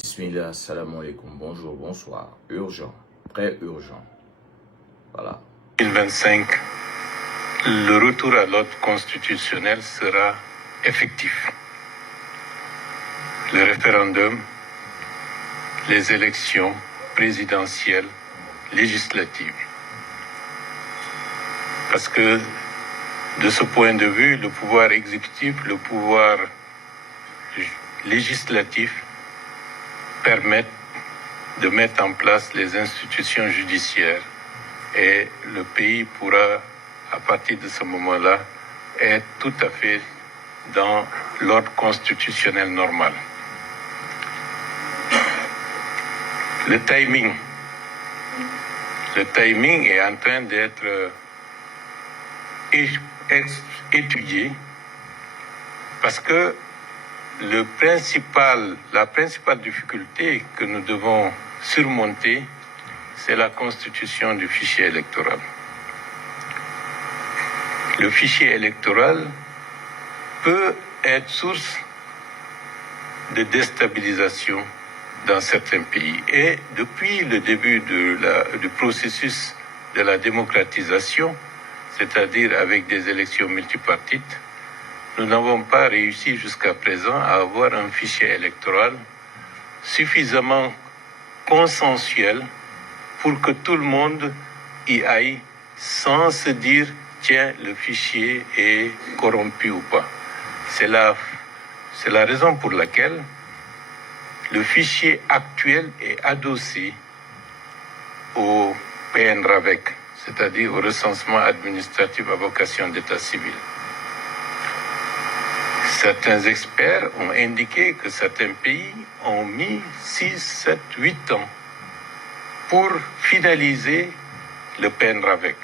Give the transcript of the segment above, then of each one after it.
Bismillah, salam alaikum, bonjour, bonsoir, urgent, très urgent. Voilà. 2025, le retour à l'ordre constitutionnel sera effectif. Le référendum, les élections présidentielles, législatives. Parce que de ce point de vue, le pouvoir exécutif, le pouvoir législatif permettent de mettre en place les institutions judiciaires et le pays pourra, à partir de ce moment-là, être tout à fait dans l'ordre constitutionnel normal. Le timing est en train d'être étudié parce que la principale difficulté que nous devons surmonter, c'est la constitution du fichier électoral. Le fichier électoral peut être source de déstabilisation dans certains pays. Et depuis le début du processus de la démocratisation, c'est-à-dire avec des élections multipartites, nous n'avons pas réussi jusqu'à présent à avoir un fichier électoral suffisamment consensuel pour que tout le monde y aille sans se dire « tiens, le fichier est corrompu ou pas ». C'est la raison pour laquelle le fichier actuel est adossé au PNRAVEC, c'est-à-dire au recensement administratif à vocation d'état civil. Certains experts ont indiqué que certains pays ont mis 6, 7, 8 ans pour finaliser le PNRAVEC.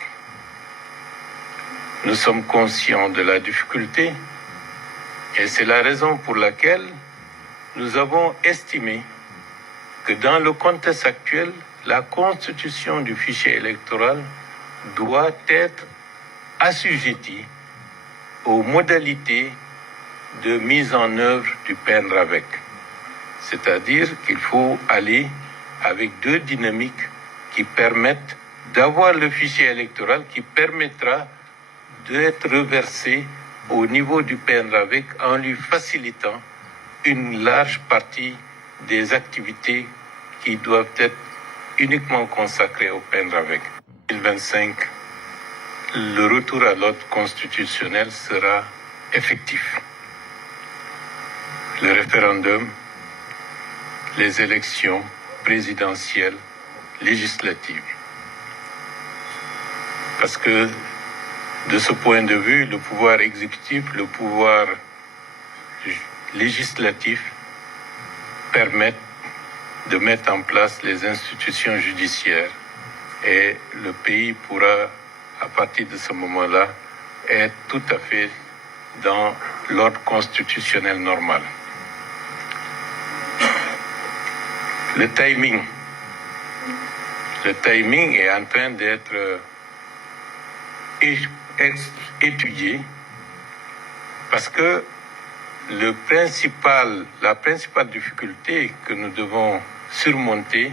Nous sommes conscients de la difficulté et c'est la raison pour laquelle nous avons estimé que dans le contexte actuel, la constitution du fichier électoral doit être assujettie aux modalités de mise en œuvre du PNRAVEC. C'est-à-dire qu'il faut aller avec deux dynamiques qui permettent d'avoir le fichier électoral qui permettra d'être reversé au niveau du PNRAVEC en lui facilitant une large partie des activités qui doivent être uniquement consacrées au PNRAVEC. 2025, le retour à l'ordre constitutionnel sera effectif. Le référendum, les élections présidentielles, législatives. Parce que de ce point de vue, le pouvoir exécutif, le pouvoir législatif permettent de mettre en place les institutions judiciaires et le pays pourra, à partir de ce moment-là, être tout à fait dans l'ordre constitutionnel normal. Le timing est en train d'être étudié parce que la principale difficulté que nous devons surmonter,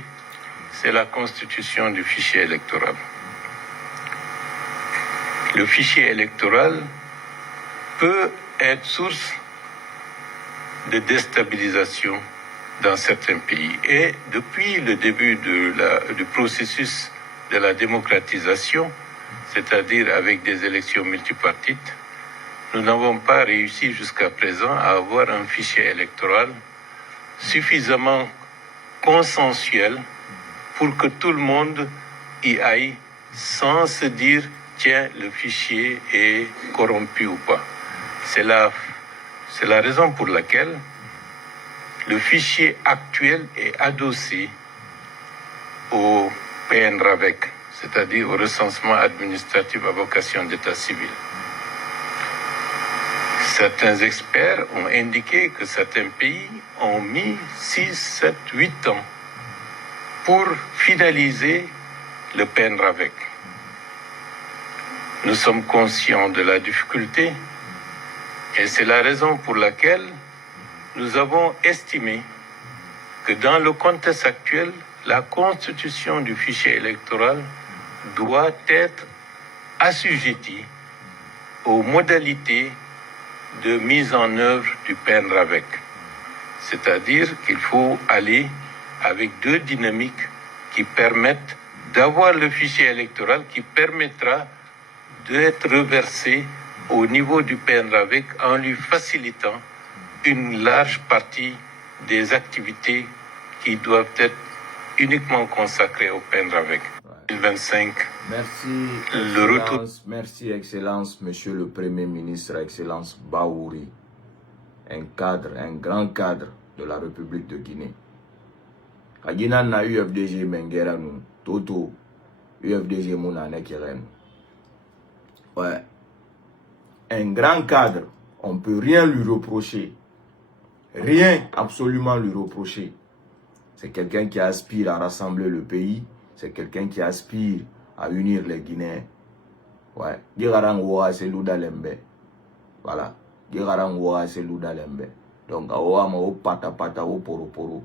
c'est la constitution du fichier électoral. Le fichier électoral peut être source de déstabilisation dans certains pays. Et depuis le début du processus de la démocratisation, c'est-à-dire avec des élections multipartites, nous n'avons pas réussi jusqu'à présent à avoir un fichier électoral suffisamment consensuel pour que tout le monde y aille sans se dire « tiens, le fichier est corrompu ou pas ». C'est la raison pour laquelle le fichier actuel est adossé au PNRAVEC, c'est-à-dire au recensement administratif à vocation d'état civil. Certains experts ont indiqué que certains pays ont mis 6, 7, 8 ans pour finaliser le PNRAVEC. Nous sommes conscients de la difficulté et c'est la raison pour laquelle nous avons estimé que dans le contexte actuel, la constitution du fichier électoral doit être assujettie aux modalités de mise en œuvre du PNRAVEC. C'est-à-dire qu'il faut aller avec deux dynamiques qui permettent d'avoir le fichier électoral qui permettra d'être reversé au niveau du PNRAVEC en lui facilitant une large partie des activités qui doivent être uniquement consacrées au PNRAVEC. 2025. Merci, Excellence, Monsieur le Premier ministre, Excellence Bahouri, un grand cadre de la République de Guinée. A Guinée, na UFDG Mengera nous, Toto, UFDG Mouna Nekeren. Ouais. Un grand cadre, on ne peut rien lui reprocher. Rien, absolument lui reprocher. C'est quelqu'un qui aspire à rassembler le pays. C'est quelqu'un qui aspire à unir les Guinéens. Ouais. Gigarang Ouaha c'est Louda Lembe. Voilà. Gigarang Ouaha c'est Louda Lembe. Donc, Ouaha ma o pata pata o poro poro.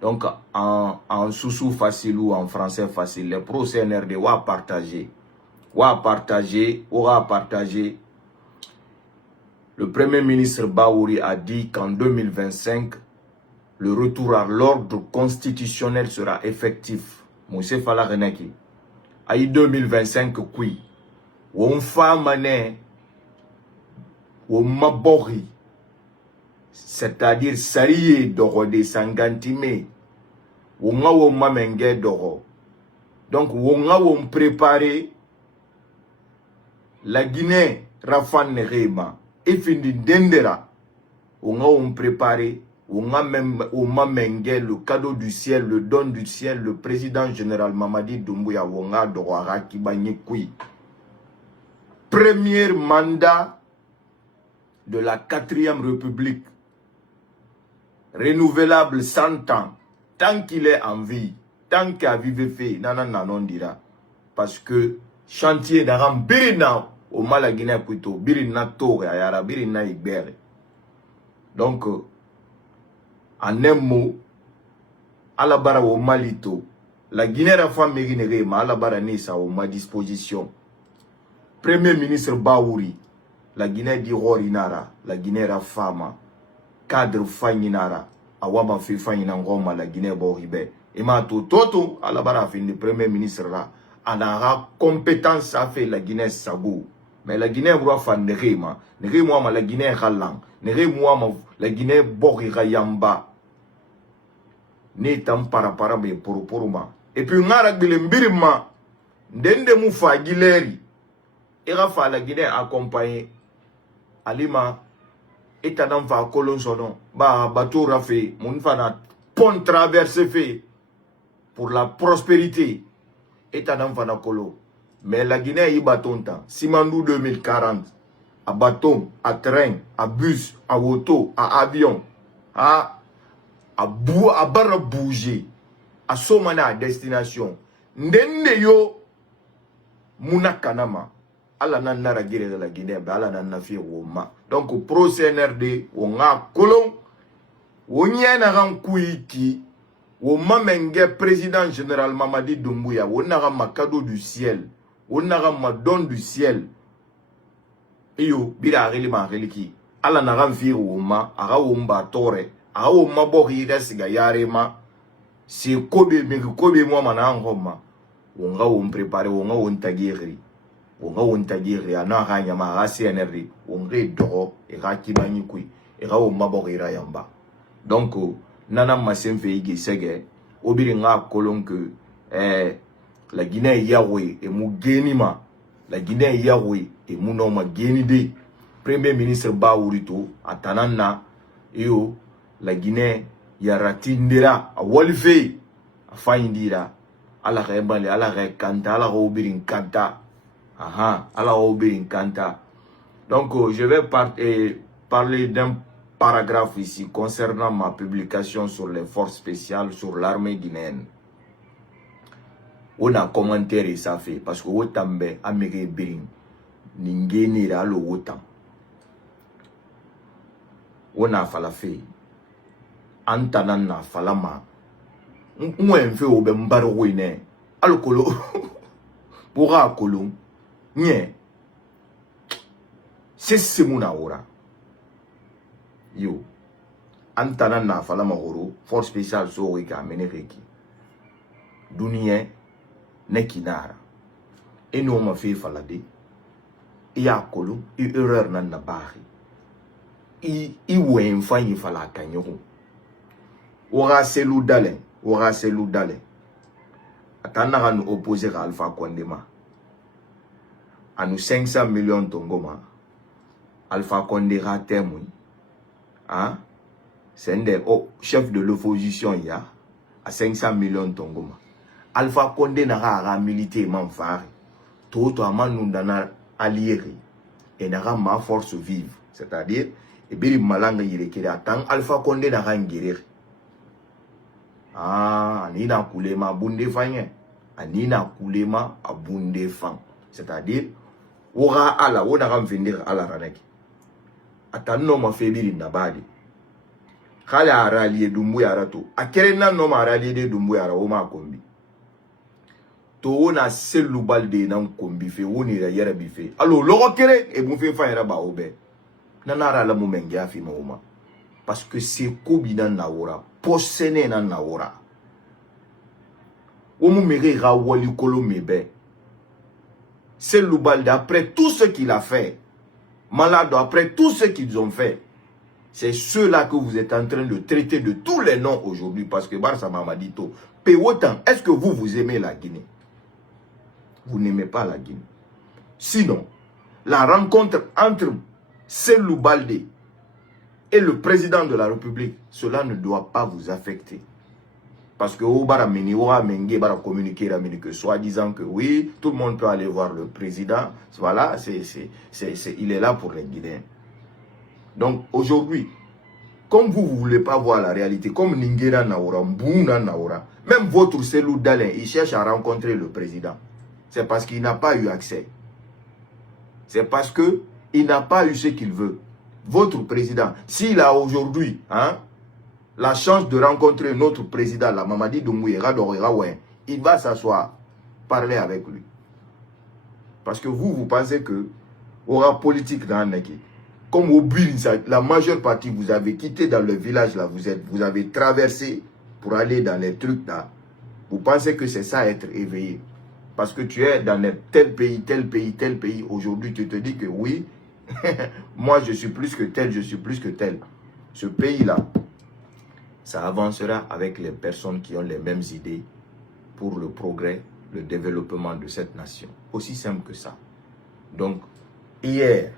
Donc, en sous facile ou en français facile, les pro-CNRD ont partagé. Aura partagé. Le Premier ministre Bahouri a dit qu'en 2025, le retour à l'ordre constitutionnel sera effectif. Moussé Fala Reneki. Aïe 2025, oui. On fait on mabori. C'est-à-dire, sarié d'orode sangantime. On a mamengue d'oro. Donc, on a préparé la Guinée, Rafan Nerema. Et fini d'Endera. On a préparé. On a même le cadeau du ciel, le don du ciel, le président général Mamadi Doumbouya Wonga Douara Kibanye Koui. Premier mandat de la 4e République. Renouvelable 100 ans. Tant qu'il est en vie, tant qu'il a vivé fait, non dira. Parce que chantier d'Aram Birina au Malaguinée Kuito, Birina Tore, Ayara Birina Igbere. Donc, en un mot, Alabara au Malito, la Guinée Rafa Mérinere, ma Alabara Nissa au ma disposition. Premier ministre Bahouri, la Guinée di Rorinara, la Guinée Rafama, cadre Faninara, Awama Fifana Ngoma, la Guinée Boribe. Et ma toto, Alabara fin le premier ministre là, Anara compétence à faire la Guinée Sabou. Mais la Guinée Rafa Nerema, Nerema la Guinée Ralang, Nerema la Guinée Borirayamba. Netam para me poroporoma. Et puis on a réglé mbirima. Ndende moufa gileri. Et Rafa la Guinée accompagné. Alima. Et t'adam fa colon sonon. Ba bateau rafé. Mon fana pont traversé fait. Pour la prospérité. Et t'adam fana colo. Mais la Guinée y bâton temps. Simandou 2040. À bâton, à train, à bus, à auto, à avion. À barre bouger, à somana à destination. Ndende yo muna kanama. Ala nan nara gire de la Guinée, ala nan nafi woma. Donc pro CNRD, on a colon, on y a un kuiki, on m'a menge président général Mamadi Doumbouya, on a ma cadeau du ciel, on a ma don du ciel. Iyo bira relima reliki. Ala naran fi woma, ara womba tore. Awo mabori dasiga yarema si kobe mwa mana ngoma wonga won prepare wonga won tagiri ana hanya ma CNRD wonga do e ga kibani kui e ga won mabori yamba. Donc nana masemfe igi sege obiri nga kolon que la Guinée yawe e mu genima la Guinée yawe e mu no ma genide premier ministre Bahouri atanana iyo la Guinée yaratindira a wolfe a fayindira ala rebale ala rekanta ala obirin kanta ala obirin kanta. Donc je vais parler d'un paragraphe ici concernant ma publication sur les forces spéciales sur l'armée guinéenne. On a commentaire et ça fait parce que wotambe amere birin ningeni ra lo wotam on a falafé Antanana falama Mwen fe obe mbaro wine. Alkolo. Pora kolo. Nye. C'est mon aura. Yo. Antana na fala mahoro. Force spéciale so wika menereki. Dunie. Nekinara. Et nous ma fait falade. Iya kolo. I erreur nan na bari. I wen fanyi fala kanyo. Ora selu dalen. Ora selu dalen. Atana kan opposer à Alpha Condé ma. À nous 500 millions tongoma. Alpha Condé ratemui. Hein? C'est un des chefs de l'opposition il y a à 500 millions tongoma. Alpha Condé n'a milité manfari. Tout à nous dana allié et n'a ma force vive. C'est-à-dire, et bien malanga yireke attend Alpha Condé n'a guérir. Ah, anina kulema bunde fanye. Anina kulema abunde fan. C'est-à-dire, ora ala, on a vendre ala ranek. Atano ma febiri nabadi. Kala araliye dumbuya rato. Akerena no ma araliye de dumbuya ra oma kombi. To ona selu balde nan kombi fe woni ra yera bi fe. Allo logo kere e bu fe fa yera ba obe. Nanara la mu menge afi ma oma. Parce que c'est kobi nan nawora. Posene nan nawora. Omu mere ra wali kolo mebe. C'est Loubalde après tout ce qu'il a fait. Malado après tout ce qu'ils ont fait. C'est ceux-là que vous êtes en train de traiter de tous les noms aujourd'hui. Parce que Barça Mamadito. Péotan, est-ce que vous aimez la Guinée? Vous n'aimez pas la Guinée. Sinon, la rencontre entre Cellou Baldé et le président de la République, cela ne doit pas vous affecter. Parce que soi-disant que oui, tout le monde peut aller voir le président. Voilà, il est là pour les Guinéens. Donc aujourd'hui, comme vous ne voulez pas voir la réalité, comme Ningera Naora, Mbouna Naora, même votre Cellou Dalein, il cherche à rencontrer le président. C'est parce qu'il n'a pas eu accès. C'est parce qu'il n'a pas eu ce qu'il veut. Votre président, s'il a aujourd'hui la chance de rencontrer notre président, la Mamadi Doumbouya, il va s'asseoir, parler avec lui. Parce que vous pensez que aura politique dans l'équipe. Comme au but, la majeure partie, vous avez quitté dans le village, là, vous avez traversé pour aller dans les trucs là. Vous pensez que c'est ça être éveillé. Parce que tu es dans tel pays, tel pays, tel pays. Aujourd'hui, tu te dis que oui, moi je suis plus que tel, je suis plus que tel. Ce pays-là, ça avancera avec les personnes qui ont les mêmes idées pour le progrès, le développement de cette nation. Aussi simple que ça. Donc, hier,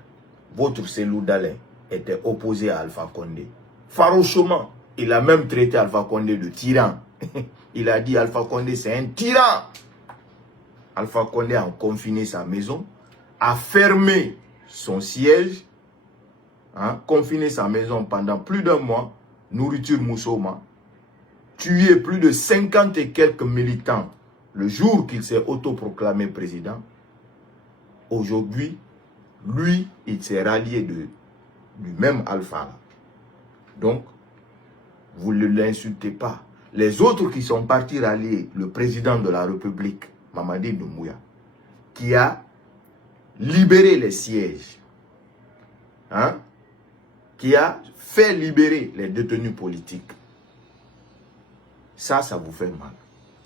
votre Cellou Dalein était opposé à Alpha Condé. Farouchement, il a même traité Alpha Condé de tyran. Il a dit Alpha Condé c'est un tyran. Alpha Condé a confiné sa maison, a fermé son siège, confiné sa maison pendant plus d'un mois, nourriture Moussoma, tué plus de 50 et quelques militants le jour qu'il s'est autoproclamé président. Aujourd'hui, lui, il s'est rallié du même Alpha. Donc, vous ne l'insultez pas. Les autres qui sont partis rallier le président de la République, Mamadi Doumbouya, qui a libéré les sièges, qui a fait libérer les détenus politiques. Ça vous fait mal.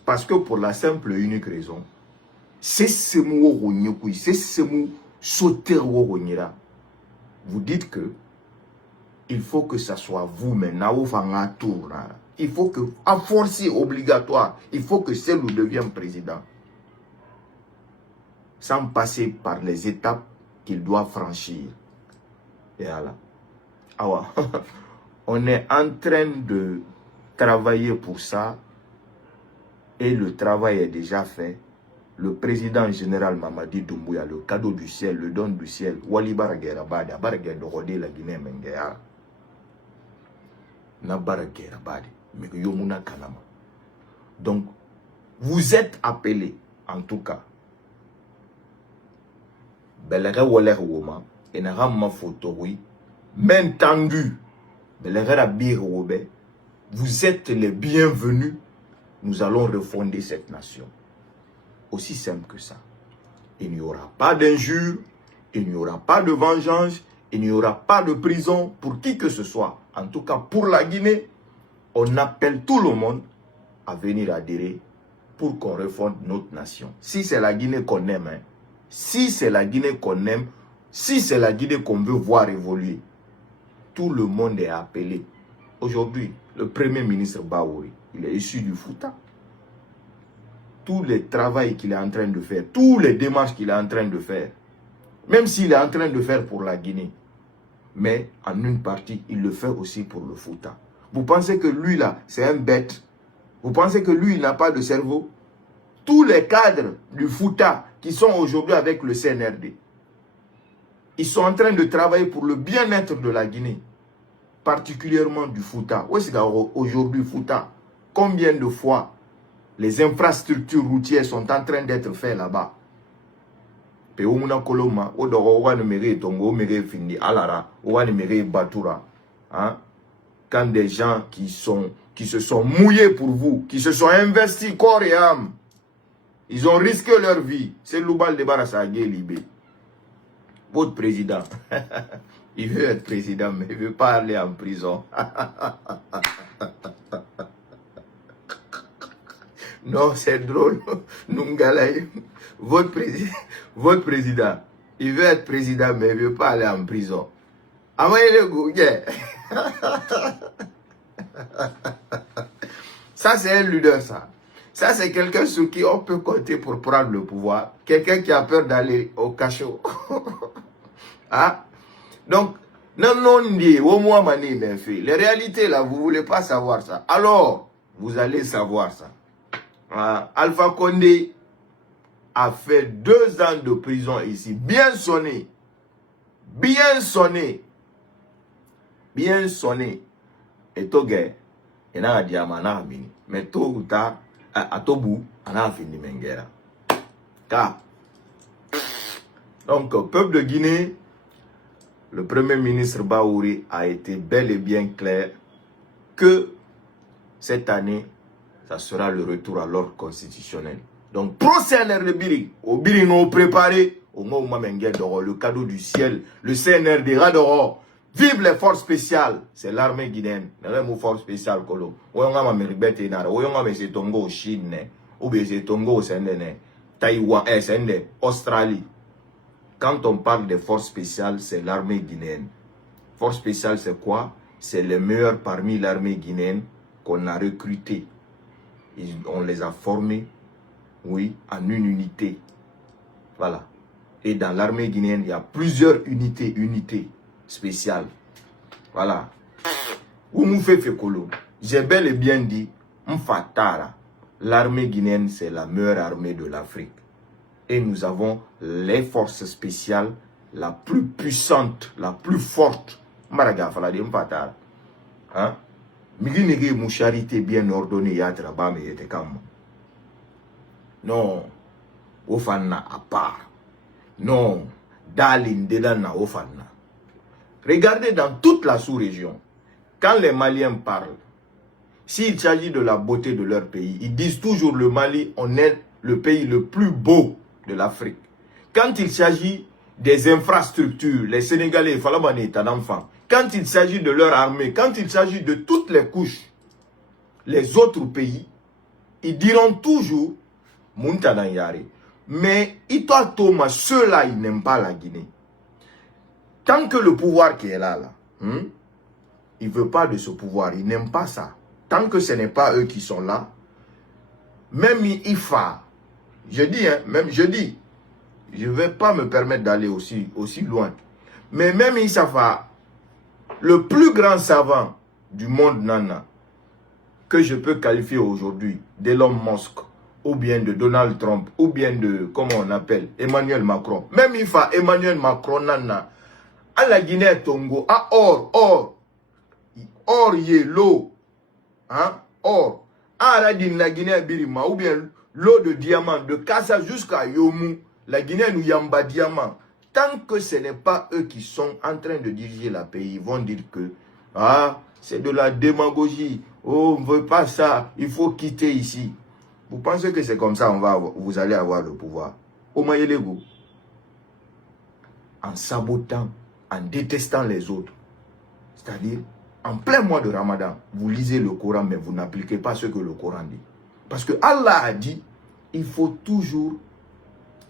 Parce que pour la simple et unique raison, c'est ce mot, c'est ce mot sauter. Vous dites que il faut que ça soit vous maintenant. Il faut que, à force obligatoire, il faut que Cellou devienne président. Sans passer par les étapes qu'il doit franchir. Et voilà. On est en train de travailler pour ça. Et le travail est déjà fait. Le président général Mamadi Doumbouya, le cadeau du ciel, le don du ciel, Wali Baragera Badi, Baragera de la Guinée Mengea. Na Baragera Badi, mais Yomuna Kanama. Donc, vous êtes appelés, en tout cas, Belere Waler Woma, et Narama Fotori, main tendue, Belere Abir Wobe, vous êtes les bienvenus nous allons refonder cette nation. Aussi simple que ça. Il n'y aura pas d'injures, il n'y aura pas de vengeance, il n'y aura pas de prison pour qui que ce soit. En tout cas, pour la Guinée, on appelle tout le monde à venir adhérer pour qu'on refonde notre nation. Si c'est la Guinée qu'on aime, hein, si c'est la Guinée qu'on aime, si c'est la Guinée qu'on veut voir évoluer, tout le monde est appelé. Aujourd'hui, le Premier ministre Bahouri, il est issu du Fouta. Tous les travaux qu'il est en train de faire, tous les démarches qu'il est en train de faire, même s'il est en train de faire pour la Guinée, mais en une partie, il le fait aussi pour le Fouta. Vous pensez que lui là, c'est un bête? Vous pensez que lui, il n'a pas de cerveau? Tous les cadres du Fouta qui sont aujourd'hui avec le CNRD, ils sont en train de travailler pour le bien-être de la Guinée, particulièrement du Fouta. Où est-ce qu'aujourd'hui, Fouta, combien de fois les infrastructures routières sont en train d'être faites là-bas? Quand des gens qui se sont mouillés pour vous, qui se sont investis corps et âme, ils ont risqué leur vie. C'est Loubal de Barasagé Libé. Votre président, il veut être président, mais il ne veut pas aller en prison. Non, c'est drôle. Nungalaï, votre président, il veut être président, mais il ne veut pas aller en prison. Ça, c'est un leader, ça. Ça, c'est quelqu'un sur qui on peut compter pour prendre le pouvoir. Quelqu'un qui a peur d'aller au cachot. Ah? Donc, les réalités, là, vous ne voulez pas savoir ça. Alors, vous allez savoir ça. Alpha Condé a fait 2 ans de prison ici. Bien sonné. Bien sonné. Bien sonné. Et Togé, il a dit à Manamini. Mais tôt ou tard, à Tobu, on a fini Mengera. Car, donc, peuple de Guinée, le Premier ministre Bahouri a été bel et bien clair que cette année, ça sera le retour à l'ordre constitutionnel. Donc, pro-CNRD Biri, au Biri nous préparé, au moment où le cadeau du ciel, le CNRD Radoro, vive les forces spéciales, c'est l'armée guinéenne. Les forces spéciales, Kolo. Oyonga Meribete Nara, Oyonga Mesetongo au Chine, ou Mesetongo au Sendene, Taïwan, Sende, Australie. Quand on parle des forces spéciales, c'est l'armée guinéenne. Forces spéciales, c'est quoi? C'est les meilleurs parmi l'armée guinéenne qu'on a recrutés. On les a formés, oui, en une unité. Voilà. Et dans l'armée guinéenne, il y a plusieurs unités spéciales. Voilà. J'ai bel et bien dit, Mfatara, l'armée guinéenne, c'est la meilleure armée de l'Afrique. Et nous avons les forces spéciales la plus puissante, la plus forte. Maraga, fala de Mfatara. Hein? Migi moucharité bien ordonnée, yatra bam et kam. Non, Ofanna à part. Non, Dalin Dedana Ofanna. Regardez dans toute la sous-région, quand les Maliens parlent, s'il s'agit de la beauté de leur pays, ils disent toujours le Mali, on est le pays le plus beau de l'Afrique. Quand il s'agit des infrastructures, les Sénégalais, Falabane est un enfant. Quand il s'agit de leur armée, quand il s'agit de toutes les couches, les autres pays, ils diront toujours Muntanan Yare. Mais Itoa Thomas, ceux-là, ils n'aiment pas la Guinée. Tant que le pouvoir qui est là, il ne veut pas de ce pouvoir, il n'aime pas ça. Tant que ce n'est pas eux qui sont là, même IFA, je dis, je ne vais pas me permettre d'aller aussi loin. Mais même Issafa, le plus grand savant du monde Nana, que je peux qualifier aujourd'hui d'Elon Musk, ou bien de Donald Trump, ou bien de, comment on appelle, Emmanuel Macron. Même IFA, Emmanuel Macron Nana, à la Guinée Tongo, à or l'eau, hein, or, à la Guinée Birima, ou bien l'eau de diamant, de Kassa jusqu'à Yomu, la Guinée nous yamba diamant. Tant que ce n'est pas eux qui sont en train de diriger la pays, ils vont dire que, c'est de la démagogie, Oh, on ne veut pas ça, il faut quitter ici. Vous pensez que c'est comme ça vous allez avoir le pouvoir? Au moins, l'ego. En sabotant, en détestant les autres. C'est-à-dire, en plein mois de Ramadan, vous lisez le Coran, mais vous n'appliquez pas ce que le Coran dit. Parce que Allah a dit, il faut toujours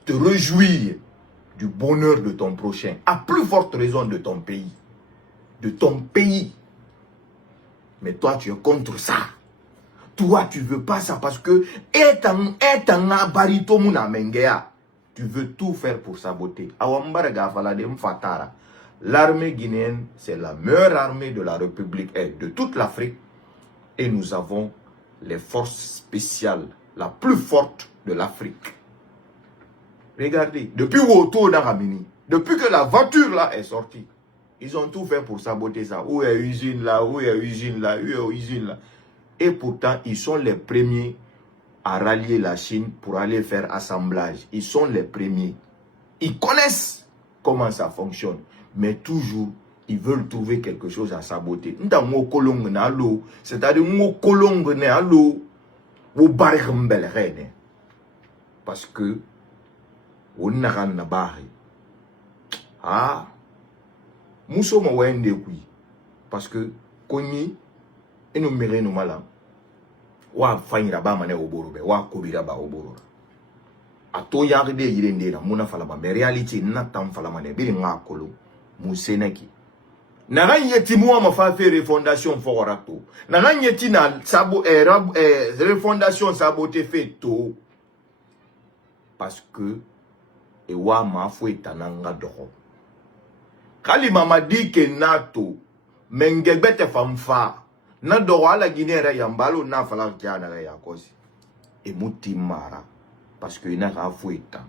te réjouir du bonheur de ton prochain. À plus forte raison de ton pays. De ton pays. Mais toi, tu es contre ça. Toi, tu veux pas ça parce que tu veux tout faire pour saboter. L'armée guinéenne, c'est la meilleure armée de la République et de toute l'Afrique. Et nous avons les forces spéciales, la plus forte de l'Afrique. Regardez, depuis Woto Naramini, depuis que la voiture là est sortie, ils ont tout fait pour saboter ça. Où est l'usine là, où est l'usine là, où est l'usine là. Et pourtant, ils sont les premiers à rallier la Chine pour aller faire assemblage. Ils sont les premiers. Ils connaissent comment ça fonctionne. Mais toujours, ils veulent trouver quelque chose à saboter. C'est-à-dire, parce que parce que Koni et nous mérons nous malins. Wa fanyira ba mane oborobe wa kobira ba oborora ato yarde yirende na muna falama mais réalité na tam falama ne bi nga kolo museneki na ganyeti mo ma fa faire refondation forato na ganyeti na sabo refondation saboté fait to parce que e wa ma fo etananga doko kali mama di ke nato mengebete famfa na do ala Guinée yambalo na fala kiana ya kosi e muti mara parce que ina ka fueta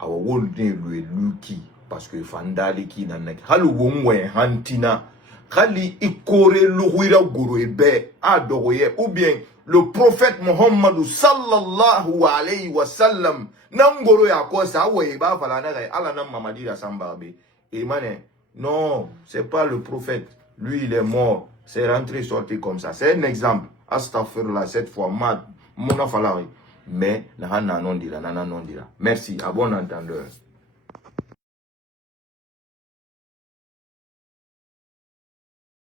awo wolde luki parce que fandali ki na nek halu wonwe hantina khali ikore luwira guru ebe adoye ou bien le prophète Mohammed sallallahu alayhi wa sallam nangoro ya kosa we ba fala na ala na mamadi da sambabe et mané non c'est pas le prophète, lui il est mort. C'est rentré, sorti comme ça. C'est un exemple. Astaghfirullah, cette fois, Mona Falari. Mais, non dira. Merci, à bon entendeur.